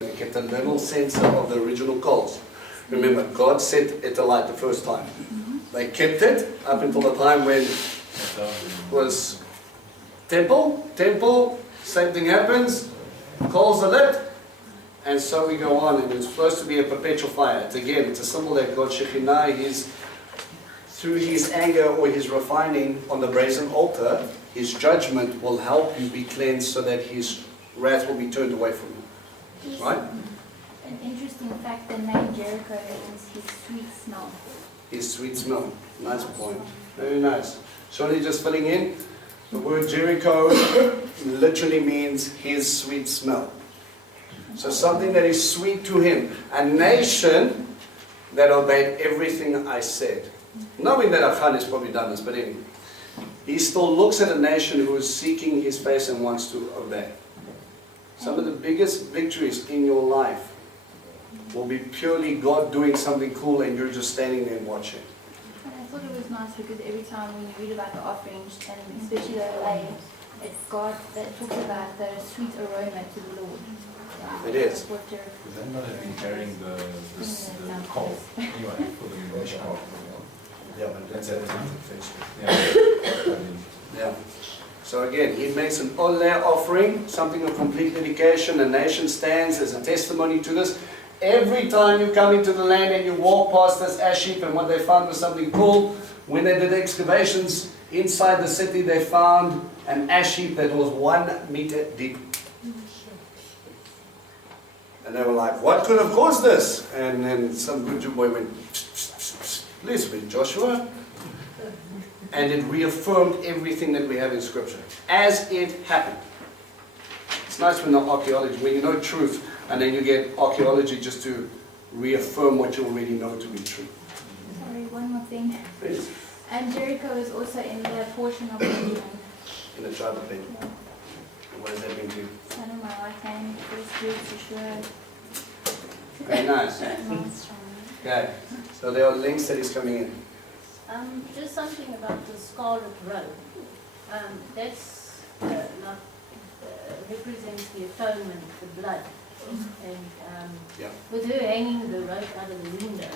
They kept a little sensor of the original coals. Remember, God set it alight the first time. They kept it up until the time when it was temple, same thing happens, coals are lit, and so we go on, and it's supposed to be a perpetual fire. It's a symbol that God Shekhinah, through his anger or his refining on the brazen altar, his judgment will help you be cleansed so that his wrath will be turned away from you. Right? An interesting fact, the name Jericho means his sweet smell. His sweet smell. Nice point. Very nice. Shortly just filling in, the word Jericho literally means his sweet smell. So something that is sweet to him. A nation that obeyed everything I said. Knowing that Achan has probably done this, but anyway. He still looks at a nation who is seeking his face and wants to obey. Some of the biggest victories in your life will be purely God doing something cool and you're just standing there and watching. And I thought it was nice because every time when you read about the offerings, and especially the lay, it's God that talks about the sweet aroma to the Lord. It is. What Jericho. Would they not have been carrying the coal anyway for the Mishkan? Yeah, but That's that's it. it. Yeah. So again, he makes an oleh offering, something of complete dedication. A nation stands as a testimony to this. Every time you come into the land and you walk past this ash heap, and what they found was something cool. When they did excavations inside the city, they found an ash heap that was 1 meter deep. And they were like, what could have caused this? And then some good Jew boy went, please read Joshua. And it reaffirmed everything that we have in Scripture, as it happened. It's nice when the archaeology, when you know truth, and then you get archaeology just to reaffirm what you already know to be true. Sorry, one more thing. Please. And Jericho is also in the portion of Benjamin. In the tribe of Benjamin. Yeah. What does that mean to you? Son of my right hand, first group for sure. Very nice. Okay, so there are links that is coming in. Just something about the scarlet robe. That's not represents the atonement, the blood. And Yeah. with her hanging the robe out of the window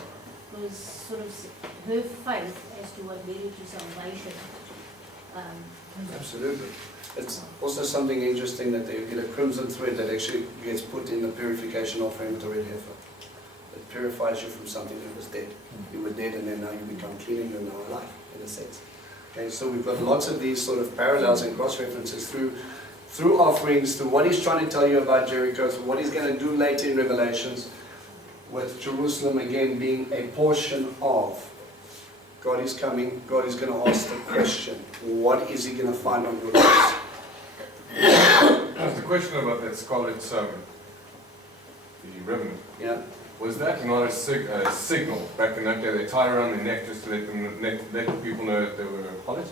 was sort of her faith as to what led her to salvation. Absolutely. It's also something interesting that they get a crimson thread that actually gets put in the purification offering with the red heifer. It purifies you from something that was dead. You were dead and then now you become clean and you're now alive, in a sense. Okay, so we've got lots of these sort of parallels and cross-references through offerings, to what he's trying to tell you about Jericho, to what he's going to do later in Revelations, with Jerusalem again being a portion of. God is coming, God is going to ask the question, what is he going to find on your lips? There's the question about that scarlet the ribbon. Yeah. Was that not a signal back in that day? They tied around their neck just to let people know that they were harlot?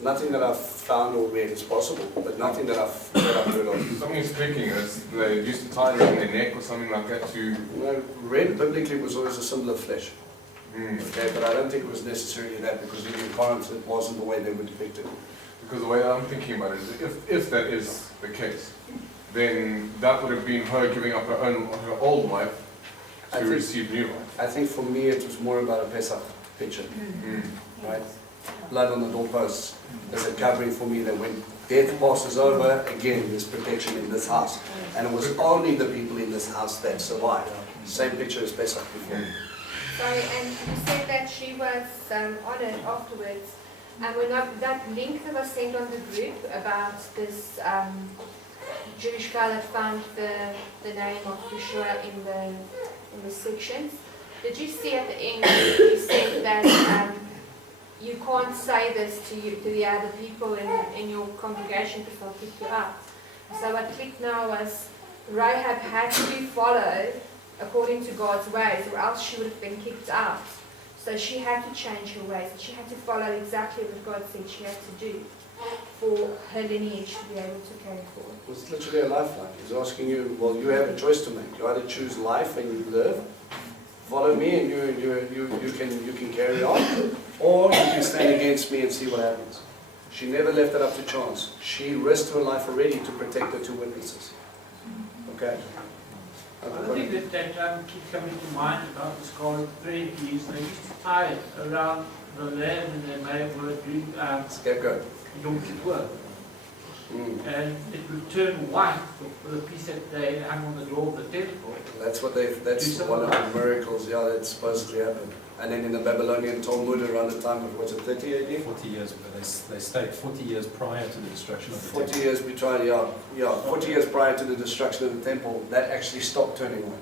Nothing that I've found or read is possible, but nothing that I've heard of. Somebody's speaking, they used to tie it around their neck or something like that to... Red biblically was always a symbol of flesh. Okay, but I don't think it was necessarily that, because even in Corinth it wasn't the way they were depicted. Because the way I'm thinking about it is, if that is the case, then that would have been her giving up her old life to receive new life. I think for me it was more about a Pesach picture, right? Blood on the doorposts as a covering for me, that when death passes over, again there's protection in this house. And it was only the people in this house that survived. Same picture as Pesach before. Sorry, and you said that she was honored afterwards. And when that link that was sent on the group about this Jewish guy that found the name of Yeshua in the sections, did you see at the end he said that you can't say this to the other people in your congregation because they'll kick you out? So what clicked now was Rahab had to follow according to God's ways, or else she would have been kicked out. So she had to change her ways. She had to follow exactly what God said she had to do for her lineage to be able to carry forward. It was literally a lifeline. He's asking you, well, you have a choice to make. You either choose life and you live, follow me and you can carry on, or you can stand against me and see what happens. She never left it up to chance. She risked her life already to protect the two witnesses. Okay. One thing that keeps coming to mind about the Scarlet Thread is they used to tie it around the land and they may were doing Scapegoat. Yom Kippur. Mm. And it would turn white for the piece that they hung on the door of the temple. That's one of the miracles, yeah, that supposedly happened. And then in the Babylonian Talmud around the time of, what's it, 30 AD? 40 years, but they state 40 years prior to the destruction of the 40 temple. years between, yeah, 40 years prior to the destruction of the temple, that actually stopped turning white.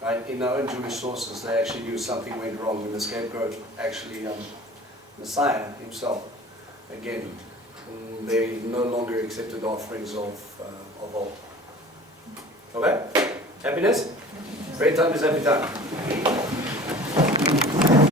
Right? In our own Jewish sources, they actually knew something went wrong when the scapegoat actually, Messiah himself, again, they no longer accepted offerings of all. Okay? Happiness? Great time is happy time.